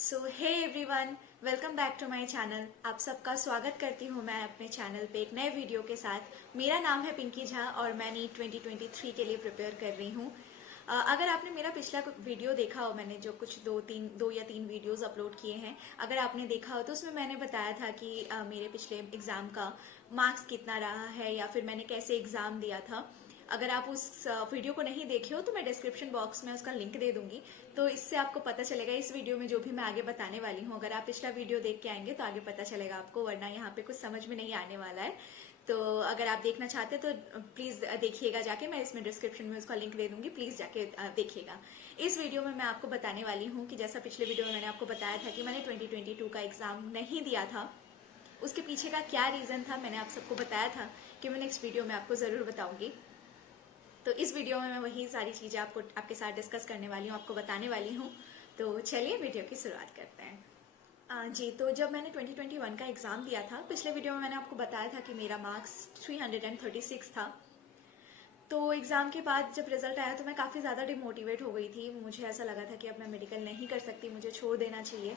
So hey everyone, welcome back to my channel. आप सबका स्वागत करती हूँ मैं अपने चैनल पे एक नए वीडियो के साथ। मेरा नाम है पिंकी झा और मैं नीट 2023 के लिए प्रिपेयर कर रही हूँ। अगर आपने मेरा पिछला वीडियो देखा हो, मैंने जो कुछ दो या तीन वीडियोस अपलोड किए हैं, अगर आपने देखा हो तो उसमें मैंने बताया था कि मेरे पिछले एग्जाम का मार्क्स कितना रहा है या फिर मैंने कैसे एग्जाम दिया था। अगर आप उस वीडियो को नहीं देखे हो तो मैं डिस्क्रिप्शन बॉक्स में उसका लिंक दे दूंगी, तो इससे आपको पता चलेगा इस वीडियो में जो भी मैं आगे बताने वाली हूँ। अगर आप पिछला वीडियो देख के आएंगे तो आगे पता चलेगा आपको, वरना यहाँ पे कुछ समझ में नहीं आने वाला है। तो अगर आप देखना चाहते हैं तो प्लीज देखिएगा जाके, मैं इसमें डिस्क्रिप्शन में उसका लिंक दे दूंगी, प्लीज जाके देखिएगा। इस वीडियो में मैं आपको बताने वाली हूँ कि जैसा पिछले वीडियो में मैंने आपको बताया था कि मैंने 2022 का एग्जाम नहीं दिया था, उसके पीछे का क्या रीजन था मैंने आप सबको बताया था कि मैं नेक्स्ट वीडियो में आपको जरूर बताऊंगी। तो इस वीडियो में मैं वही सारी चीजें आपको आपके साथ डिस्कस करने वाली हूँ, आपको बताने वाली हूँ। तो चलिए वीडियो की शुरुआत करते हैं। जी, तो जब मैंने 2021 का एग्जाम दिया था, पिछले वीडियो में मैंने आपको बताया था कि मेरा मार्क्स 336 था। तो एग्जाम के बाद जब रिजल्ट आया तो मैं काफ़ी ज़्यादा डिमोटिवेट हो गई थी। मुझे ऐसा लगा था कि अब मैं मेडिकल नहीं कर सकती, मुझे छोड़ देना चाहिए।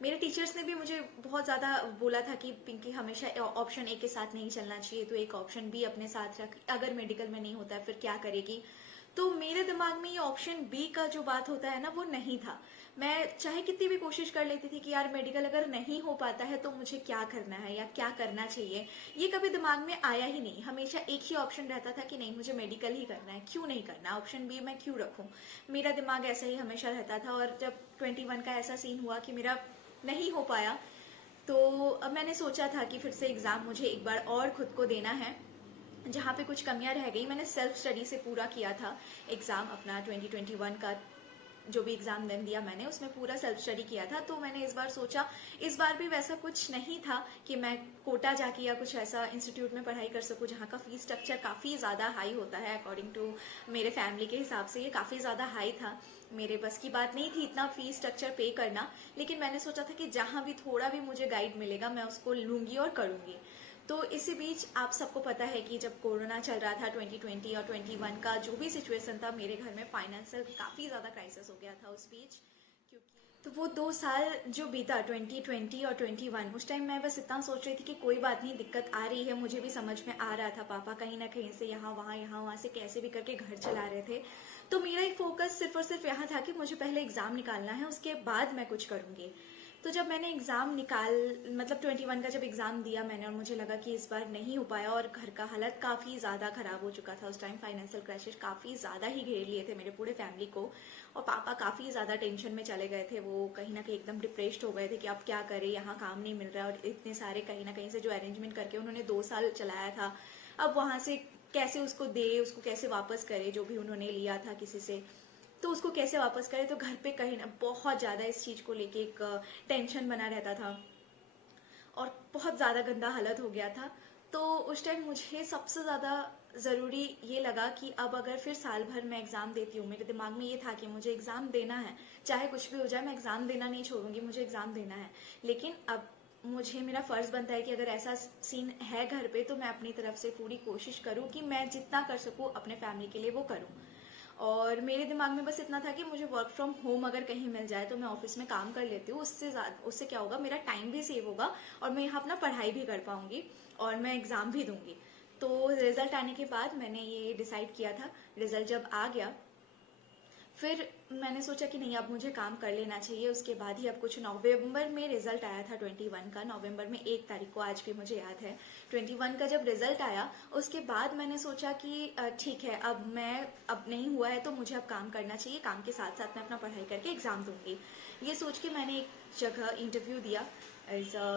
मेरे टीचर्स ने भी मुझे बहुत ज़्यादा बोला था कि पिंकी हमेशा ऑप्शन ए के साथ नहीं चलना चाहिए, तो एक ऑप्शन बी अपने साथ रख, अगर मेडिकल में नहीं होता है फिर क्या करेगी। तो मेरे दिमाग में ये ऑप्शन बी का जो बात होता है ना, वो नहीं था। मैं चाहे कितनी भी कोशिश कर लेती थी कि यार मेडिकल अगर नहीं हो पाता है तो मुझे क्या करना है या क्या करना चाहिए, ये कभी दिमाग में आया ही नहीं। हमेशा एक ही ऑप्शन रहता था कि नहीं, मुझे मेडिकल ही करना है, क्यों नहीं करना, ऑप्शन बी मैं क्यों रखूं। मेरा दिमाग ऐसा ही हमेशा रहता था। और जब 21 का ऐसा सीन हुआ कि मेरा नहीं हो पाया, तो अब मैंने सोचा था कि फिर से एग्जाम मुझे एक बार और खुद को देना है। जहाँ पे कुछ कमियां रह गई, मैंने सेल्फ स्टडी से पूरा किया था एग्जाम अपना 2021 का। जो भी एग्जाम देन दिया मैंने, उसमें पूरा सेल्फ स्टडी किया था। तो मैंने इस बार सोचा, इस बार भी वैसा कुछ नहीं था कि मैं कोटा जाके या कुछ ऐसा इंस्टीट्यूट में पढ़ाई कर सकूं जहाँ का फीस स्ट्रक्चर काफी ज्यादा हाई होता है। अकॉर्डिंग टू मेरे फैमिली के हिसाब से ये काफी ज्यादा हाई था। मेरे बस की बात नहीं थी इतना फीस स्ट्रक्चर पे करना, लेकिन मैंने सोचा था कि जहां भी थोड़ा भी मुझे गाइड मिलेगा मैं उसको लूंगी और करूंगी। तो इसी बीच आप सबको पता है कि जब कोरोना चल रहा था 2020 और 21 का जो भी सिचुएशन था, मेरे घर में फाइनेंशियल काफी ज्यादा क्राइसिस हो गया था उस बीच। क्योंकि तो वो 2 साल जो बीता 2020 और 21, उस टाइम मैं बस इतना सोच रही थी कि कोई बात नहीं, दिक्कत आ रही है, मुझे भी समझ में आ रहा था। पापा कहीं ना कहीं से यहाँ वहां से कैसे भी करके घर चला रहे थे। तो मेरा एक फोकस सिर्फ और सिर्फ यहाँ था कि मुझे पहले एग्जाम निकालना है, उसके बाद मैं कुछ करूंगी। तो जब मैंने एग्जाम मतलब 21 का जब एग्जाम दिया मैंने, और मुझे लगा कि इस बार नहीं हो पाया, और घर का हालत काफी ज्यादा खराब हो चुका था उस टाइम। फाइनेंशियल क्राइसिस काफी ज्यादा ही घेर लिए थे मेरे पूरे फैमिली को, और पापा काफी ज्यादा टेंशन में चले गए थे। वो कहीं ना कहीं एकदम डिप्रेस्ड हो गए थे कि अब क्या करें, यहाँ काम नहीं मिल रहा है, और इतने सारे कहीं ना कहीं से जो अरेंजमेंट करके उन्होंने 2 साल चलाया था, अब वहां से कैसे उसको दे, उसको कैसे वापस करे, जो भी उन्होंने लिया था किसी से, तो उसको कैसे वापस करे। तो घर पे कहीं ना बहुत ज्यादा इस चीज को लेके एक टेंशन बना रहता था, और बहुत ज्यादा गंदा हालत हो गया था। तो उस टाइम मुझे सबसे ज्यादा जरूरी ये लगा कि अब अगर फिर साल भर मैं एग्जाम देती हूँ, मेरे दिमाग में ये था कि मुझे एग्जाम देना है, चाहे कुछ भी हो जाए मैं एग्जाम देना नहीं छोड़ूंगी, मुझे एग्जाम देना है। लेकिन अब मुझे, मेरा फर्ज बनता है कि अगर ऐसा सीन है घर पे, तो मैं अपनी तरफ से पूरी कोशिश करूँ कि मैं जितना कर सकूँ अपने फैमिली के लिए वो करूँ। और मेरे दिमाग में बस इतना था कि मुझे वर्क फ्रॉम होम अगर कहीं मिल जाए तो मैं ऑफिस में काम कर लेती हूँ, उससे क्या होगा, मेरा टाइम भी सेव होगा और मैं यहाँ अपना पढ़ाई भी कर पाऊंगी और मैं एग्जाम भी दूंगी। तो रिजल्ट आने के बाद मैंने ये डिसाइड किया था। रिजल्ट जब आ गया, फिर मैंने सोचा कि नहीं, अब मुझे काम कर लेना चाहिए। उसके बाद ही अब कुछ नवंबर में रिजल्ट आया था 21 का, नवंबर में 1 तारीख को, आज भी मुझे याद है। 21 का जब रिजल्ट आया, उसके बाद मैंने सोचा कि ठीक है, अब नहीं हुआ है तो मुझे अब काम करना चाहिए, काम के साथ साथ मैं अपना पढ़ाई करके एग्जाम दूंगी। ये सोच के मैंने एक जगह इंटरव्यू दिया एज अ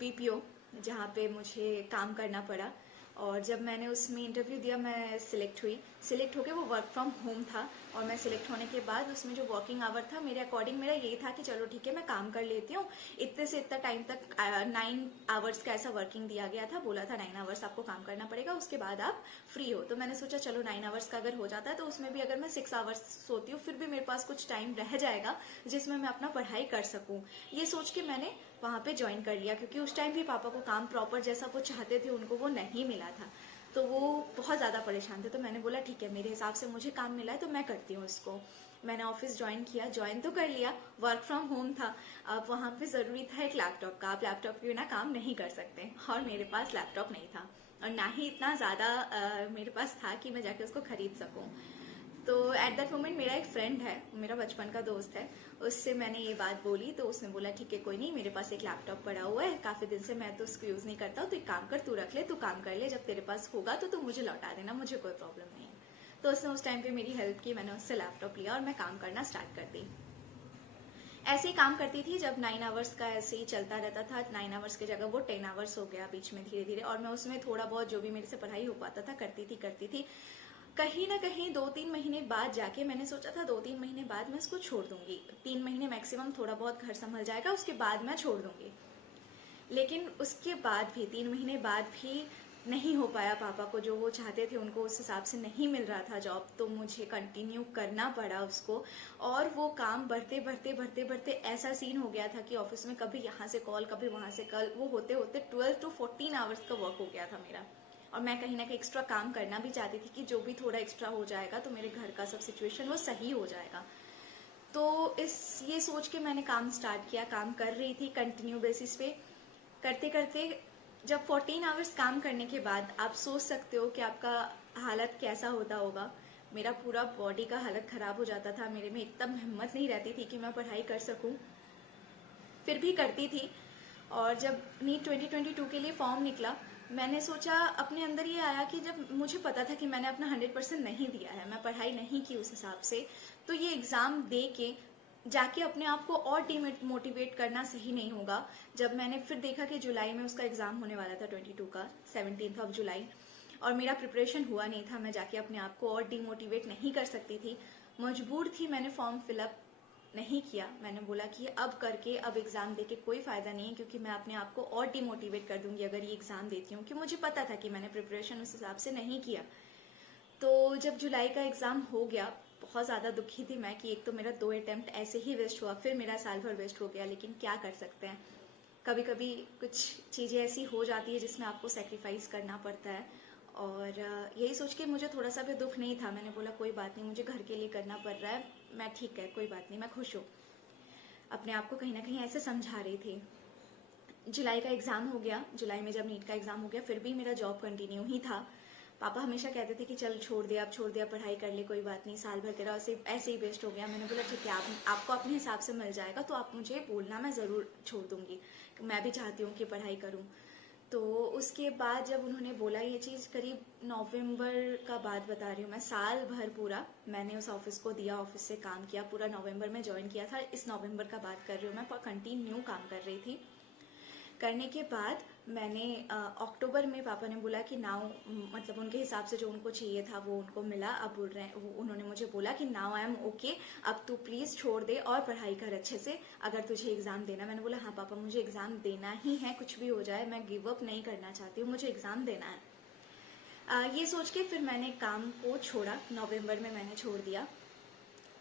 बीपीओ, जहाँ पे मुझे काम करना पड़ा। और जब मैंने उसमें इंटरव्यू दिया, मैं सिलेक्ट हुई। सिलेक्ट होके वो वर्क फ्रॉम होम था, और मैं सिलेक्ट होने के बाद उसमें जो वर्किंग आवर था मेरे अकॉर्डिंग, मेरा ये था कि चलो ठीक है मैं काम कर लेती हूँ। इतने से इतना टाइम तक 9 आवर्स का ऐसा वर्किंग दिया गया था, बोला था 9 आवर्स आपको काम करना पड़ेगा, उसके बाद आप फ्री हो। तो मैंने सोचा चलो 9 आवर्स का अगर हो जाता है तो उसमें भी अगर मैं 6 आवर्स सोती हूँ, फिर भी मेरे पास कुछ टाइम रह जाएगा जिसमें मैं अपना पढ़ाई कर सकूँ। ये सोच के मैंने वहां पे ज्वाइन कर लिया, क्योंकि उस टाइम भी पापा को काम प्रॉपर जैसा वो चाहते थे उनको वो नहीं मिला था। तो वो बहुत ज़्यादा परेशान थे। तो मैंने बोला ठीक है, मेरे हिसाब से मुझे काम मिला है तो मैं करती हूँ इसको। मैंने ऑफिस ज्वाइन तो कर लिया, वर्क फ्रॉम होम था। अब वहाँ पे ज़रूरी था एक लैपटॉप का, आप लैपटॉप के बिना काम नहीं कर सकते, और मेरे पास लैपटॉप नहीं था, और ना ही इतना ज़्यादा मेरे पास था कि मैं जाके उसको खरीद सकूँ। तो एट दैट मोमेंट मेरा एक फ्रेंड है, मेरा बचपन का दोस्त है, उससे मैंने ये बात बोली, तो उसने बोला ठीक है कोई नहीं, मेरे पास एक लैपटॉप पड़ा हुआ है, काफ़ी दिन से मैं तो उसको यूज़ नहीं करता हूँ, तो एक काम कर, तू रख ले, तू काम कर ले, जब तेरे पास होगा तो तू मुझे लौटा देना, मुझे कोई प्रॉब्लम नहीं है। तो उसने उस टाइम पे मेरी हेल्प की, मैंने उससे लैपटॉप लिया और मैं काम करना स्टार्ट कर दी। ऐसे ही काम करती थी, जब 9 आवर्स का ऐसे ही चलता रहता था, 9 आवर्स की जगह वो 10 आवर्स हो गया बीच में धीरे धीरे, और मैं उसमें थोड़ा बहुत जो भी मेरे से पढ़ाई हो पाता था करती थी। कहीं ना कहीं 2-3 महीने बाद जाके मैंने सोचा था 2-3 महीने बाद मैं इसको छोड़ दूंगी, 3 महीने मैक्सिमम थोड़ा बहुत घर संभल जाएगा, उसके बाद मैं छोड़ दूंगी। लेकिन उसके बाद भी 3 महीने बाद भी नहीं हो पाया, पापा को जो वो चाहते थे उनको उस हिसाब से नहीं मिल रहा था जॉब, तो मुझे कंटिन्यू करना पड़ा उसको। और वो काम बढ़ते ऐसा सीन हो गया था कि ऑफिस में कभी यहाँ से कॉल, कभी वहाँ से कॉल, वो होते होते 12 to 14 आवर्स का वर्क हो गया था मेरा। और मैं कहीं ना कहीं एक्स्ट्रा काम करना भी चाहती थी कि जो भी थोड़ा एक्स्ट्रा हो जाएगा तो मेरे घर का सब सिचुएशन वो सही हो जाएगा। तो ये सोच के मैंने काम स्टार्ट किया, काम कर रही थी कंटिन्यू बेसिस पे। करते करते जब 14 आवर्स काम करने के बाद आप सोच सकते हो कि आपका हालत कैसा होता होगा। मेरा पूरा बॉडी का हालत खराब हो जाता था, मेरे में एकदम हिम्मत नहीं रहती थी कि मैं पढ़ाई कर सकूं, फिर भी करती थी। और जब नीट 2022 के लिए फॉर्म निकला, मैंने सोचा, अपने अंदर ये आया कि जब मुझे पता था कि मैंने अपना 100% नहीं दिया है, मैं पढ़ाई नहीं की उस हिसाब से, तो ये एग्ज़ाम दे के जाके अपने आप को और डिमोटिवेट करना सही नहीं होगा। जब मैंने फिर देखा कि जुलाई में उसका एग्ज़ाम होने वाला था 22 का, 17 जुलाई, और मेरा प्रिपरेशन हुआ नहीं था, मैं जाके अपने आप को और डिमोटिवेट नहीं कर सकती थी, मजबूर थी, मैंने फॉर्म फिलअप नहीं किया। मैंने बोला कि अब करके अब एग्ज़ाम देके कोई फ़ायदा नहीं है, क्योंकि मैं अपने आप को और डिमोटिवेट कर दूंगी अगर ये एग्ज़ाम देती हूँ, कि मुझे पता था कि मैंने प्रिपरेशन उस हिसाब से नहीं किया। तो जब जुलाई का एग्ज़ाम हो गया, बहुत ज़्यादा दुखी थी मैं कि एक तो मेरा 2 अटेम्प्ट ऐसे ही वेस्ट हुआ, फिर मेरा साल भर वेस्ट हो गया। लेकिन क्या कर सकते हैं, कभी कभी कुछ चीज़ें ऐसी हो जाती है जिसमें आपको सेक्रीफाइस करना पड़ता है। और यही सोच के मुझे थोड़ा सा भी दुख नहीं था, मैंने बोला कोई बात नहीं, मुझे घर के लिए करना पड़ रहा है, मैं ठीक है, कोई बात नहीं, मैं खुश हूँ। अपने आप को कहीं ना कहीं ऐसे समझा रही थी। जुलाई का एग्ज़ाम हो गया, जुलाई में जब नीट का एग्ज़ाम हो गया, फिर भी मेरा जॉब कंटिन्यू ही था। पापा हमेशा कहते थे कि चल छोड़ दे, अब छोड़ दिया, पढ़ाई कर ले, कोई बात नहीं, साल भर तेरा ऐसे ही वेस्ट हो गया। मैंने बोला ठीक है, आपको अपने हिसाब से मिल जाएगा तो आप मुझे बोलना, मैं ज़रूर छोड़ दूंगी, मैं भी चाहती हूँ कि पढ़ाई करूँ। तो उसके बाद जब उन्होंने बोला ये चीज़, करीब नवंबर का बात बता रही हूँ मैं, साल भर पूरा मैंने उस ऑफिस को दिया, ऑफिस से काम किया, पूरा नवंबर में ज्वाइन किया था, इस नवंबर का बात कर रही हूँ मैं, कंटिन्यू काम कर रही थी। करने के बाद मैंने अक्टूबर में, पापा ने बोला कि नाउ, मतलब उनके हिसाब से जो उनको चाहिए था वो उनको मिला। अब बोल रहे हैं, उन्होंने मुझे बोला कि नाउ आई एम ओके, अब तू प्लीज़ छोड़ दे और पढ़ाई कर अच्छे से, अगर तुझे एग्ज़ाम देना। मैंने बोला हाँ पापा, मुझे एग्ज़ाम देना ही है, कुछ भी हो जाए, मैं गिव अप नहीं करना चाहती हूँ, मुझे एग्ज़ाम देना है। ये सोच के फिर मैंने काम को छोड़ा, नवंबर में मैंने छोड़ दिया।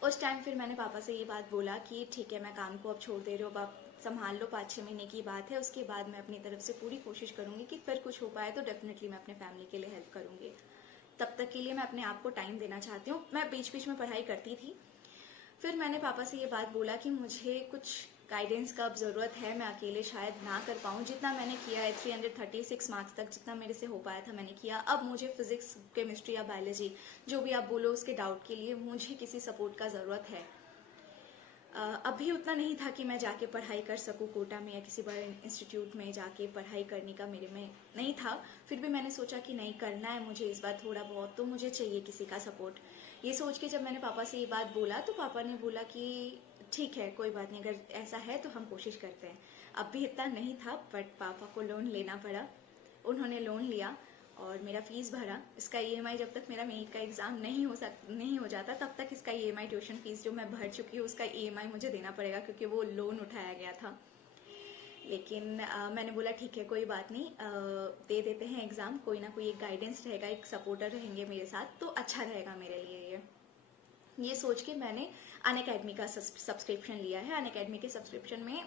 उस टाइम फिर मैंने पापा से ये बात बोला कि ठीक है, मैं काम को अब छोड़ दे रही हूँ, आप संभाल लो, 5-6 महीने की बात है, उसके बाद मैं अपनी तरफ से पूरी कोशिश करूँगी कि फिर कुछ हो पाए तो डेफिनेटली मैं अपने फैमिली के लिए हेल्प करूँगी। तब तक के लिए मैं अपने आप को टाइम देना चाहती हूँ। मैं बीच बीच में पढ़ाई करती थी। फिर मैंने पापा से ये बात बोला कि मुझे कुछ गाइडेंस का अब ज़रूरत है, मैं अकेले शायद ना कर पाऊँ, जितना मैंने किया है 336 मार्क्स तक जितना मेरे से हो पाया था मैंने किया। अब मुझे फिजिक्स, केमिस्ट्री या बायोलॉजी, जो भी आप बोलो उसके डाउट के लिए मुझे किसी सपोर्ट का ज़रूरत है। अभी उतना नहीं था कि मैं जाके पढ़ाई कर सकूँ कोटा में या किसी बड़े इंस्टीट्यूट में जाके पढ़ाई करने का मेरे में नहीं था। फिर भी मैंने सोचा कि नहीं, करना है मुझे इस बार थोड़ा बहुत, तो मुझे चाहिए किसी का सपोर्ट। ये सोच के जब मैंने पापा से ये बात बोला तो पापा ने बोला कि ठीक है, कोई बात नहीं, अगर ऐसा है तो हम कोशिश करते हैं। अब भी इतना नहीं था, बट पापा को लोन लेना पड़ा। उन्होंने लोन लिया और मेरा फीस भरा। इसका ईएमआई, जब तक मेरा नीट का एग्ज़ाम नहीं हो जाता तब तक इसका ईएमआई, ट्यूशन फीस जो मैं भर चुकी हूँ उसका ईएमआई मुझे देना पड़ेगा, क्योंकि वो लोन उठाया गया था। लेकिन मैंने बोला ठीक है, कोई बात नहीं, दे देते हैं एग्ज़ाम, कोई ना कोई एक गाइडेंस रहेगा, एक सपोर्टर रहेंगे मेरे साथ तो अच्छा रहेगा मेरे लिए। ये सोच के मैंने अनअकैडमी का सब्सक्रिप्शन लिया है। अनअकैडमी के सब्सक्रिप्शन में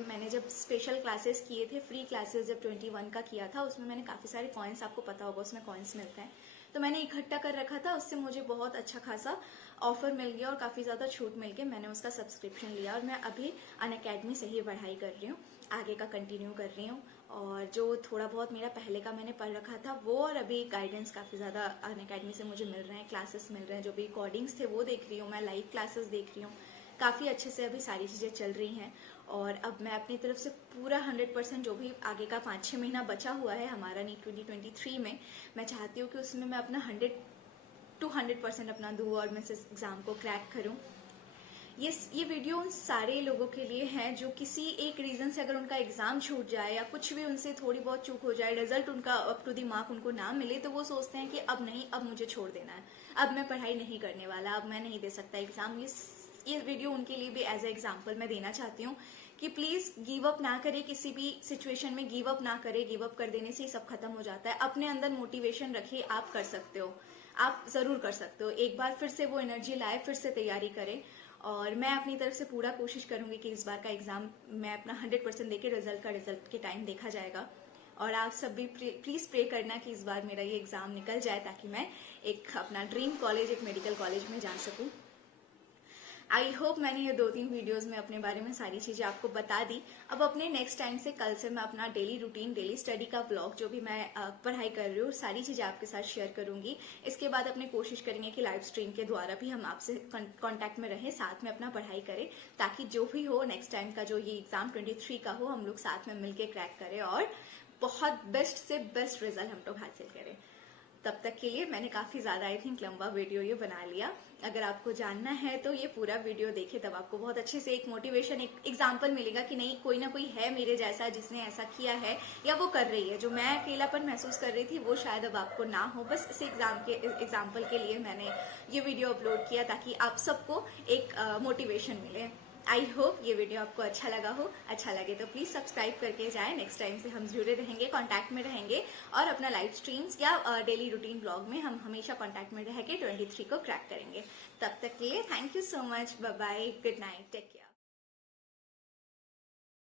मैंने जब स्पेशल क्लासेस किए थे, फ्री क्लासेस जब 21 का किया था, उसमें मैंने काफ़ी सारे कॉइन्स, आपको पता होगा उसमें कॉइन्स मिलते हैं, तो मैंने इकट्ठा कर रखा था, उससे मुझे बहुत अच्छा खासा ऑफर मिल गया और काफ़ी ज़्यादा छूट मिल गई। मैंने उसका सब्सक्रिप्शन लिया और मैं अभी अनअकैडमी से ही पढ़ाई कर रही हूँ, आगे का कंटिन्यू कर रही हूँ। और जो थोड़ा बहुत मेरा पहले का मैंने पढ़ रखा था वो, और अभी गाइडेंस काफ़ी ज़्यादा अनअकैडमी से मुझे मिल रहे हैं, क्लासेस मिल रहे हैं, जो भी रिकॉर्डिंग्स थे वो देख रही हूँ मैं, लाइव क्लासेस देख रही हूँ। काफ़ी अच्छे से अभी सारी चीज़ें चल रही हैं। और अब मैं अपनी तरफ से पूरा 100%, जो भी आगे का 5-6 महीना बचा हुआ है हमारा नीट 2023 में, मैं चाहती हूँ कि उसमें मैं अपना 100% अपना दूँ और मैं इस एग्ज़ाम को क्रैक करूँ। ये वीडियो उन सारे लोगों के लिए है जो किसी एक रीज़न से अगर उनका एग्ज़ाम छूट जाए या कुछ भी उनसे थोड़ी बहुत चूक हो जाए, रिजल्ट उनका अप टू द मार्क उनको ना मिले, तो वो सोचते हैं कि अब नहीं, अब मुझे छोड़ देना है, अब मैं पढ़ाई नहीं करने वाला, अब मैं नहीं दे सकता एग्ज़ाम। ये वीडियो उनके लिए भी एज ए एग्जाम्पल मैं देना चाहती हूँ कि प्लीज़ गिव अप ना करें, किसी भी सिचुएशन में गिव अप ना करें। गिव अप कर देने से ही सब खत्म हो जाता है। अपने अंदर मोटिवेशन रखिए, आप कर सकते हो, आप ज़रूर कर सकते हो। एक बार फिर से वो एनर्जी लाए, फिर से तैयारी करें। और मैं अपनी तरफ से पूरा कोशिश करूंगी कि इस बार का एग्ज़ाम मैं अपना 100% देके रिजल्ट के टाइम देखा जाएगा। और आप सब भी प्लीज़ प्रे करना कि इस बार मेरा ये एग्ज़ाम निकल जाए, ताकि मैं एक अपना ड्रीम कॉलेज, एक मेडिकल कॉलेज में जा सकूं। आई होप मैंने ये 2-3 वीडियोस में अपने बारे में सारी चीज़ें आपको बता दी। अब अपने नेक्स्ट टाइम से, कल से मैं अपना डेली रूटीन, डेली स्टडी का ब्लॉग, जो भी मैं पढ़ाई कर रही हूँ, सारी चीज़ें आपके साथ शेयर करूंगी। इसके बाद अपने कोशिश करेंगे कि लाइव स्ट्रीम के द्वारा भी हम आपसे कॉन्टैक्ट में रहें, साथ में अपना पढ़ाई करें, ताकि जो भी हो नेक्स्ट टाइम का, जो ये एग्ज़ाम 23 का हो, हम लोग साथ में मिलकर क्रैक करें और बहुत बेस्ट से बेस्ट रिजल्ट हम लोग हासिल करें। तब तक के लिए मैंने काफ़ी ज़्यादा आई थिंक लंबा वीडियो ये बना लिया। अगर आपको जानना है तो ये पूरा वीडियो देखें, तब आपको बहुत अच्छे से एक मोटिवेशन, एक एग्जाम्पल मिलेगा कि नहीं, कोई ना कोई है मेरे जैसा जिसने ऐसा किया है या वो कर रही है। जो मैं अकेलापन महसूस कर रही थी वो शायद अब आपको ना हो। बस इस एग्जाम्पल के लिए मैंने ये वीडियो अपलोड किया, ताकि आप सबको एक मोटिवेशन मिले। आई होप ये वीडियो आपको अच्छा लगा हो। अच्छा लगे तो प्लीज़ सब्सक्राइब करके जाएं। नेक्स्ट टाइम से हम जुड़े रहेंगे, कांटेक्ट में रहेंगे, और अपना लाइव स्ट्रीम्स या डेली रूटीन ब्लॉग में हम हमेशा कांटेक्ट में रह के 23 को क्रैक करेंगे। तब तक के लिए thank you so much, bye bye, good night, take care.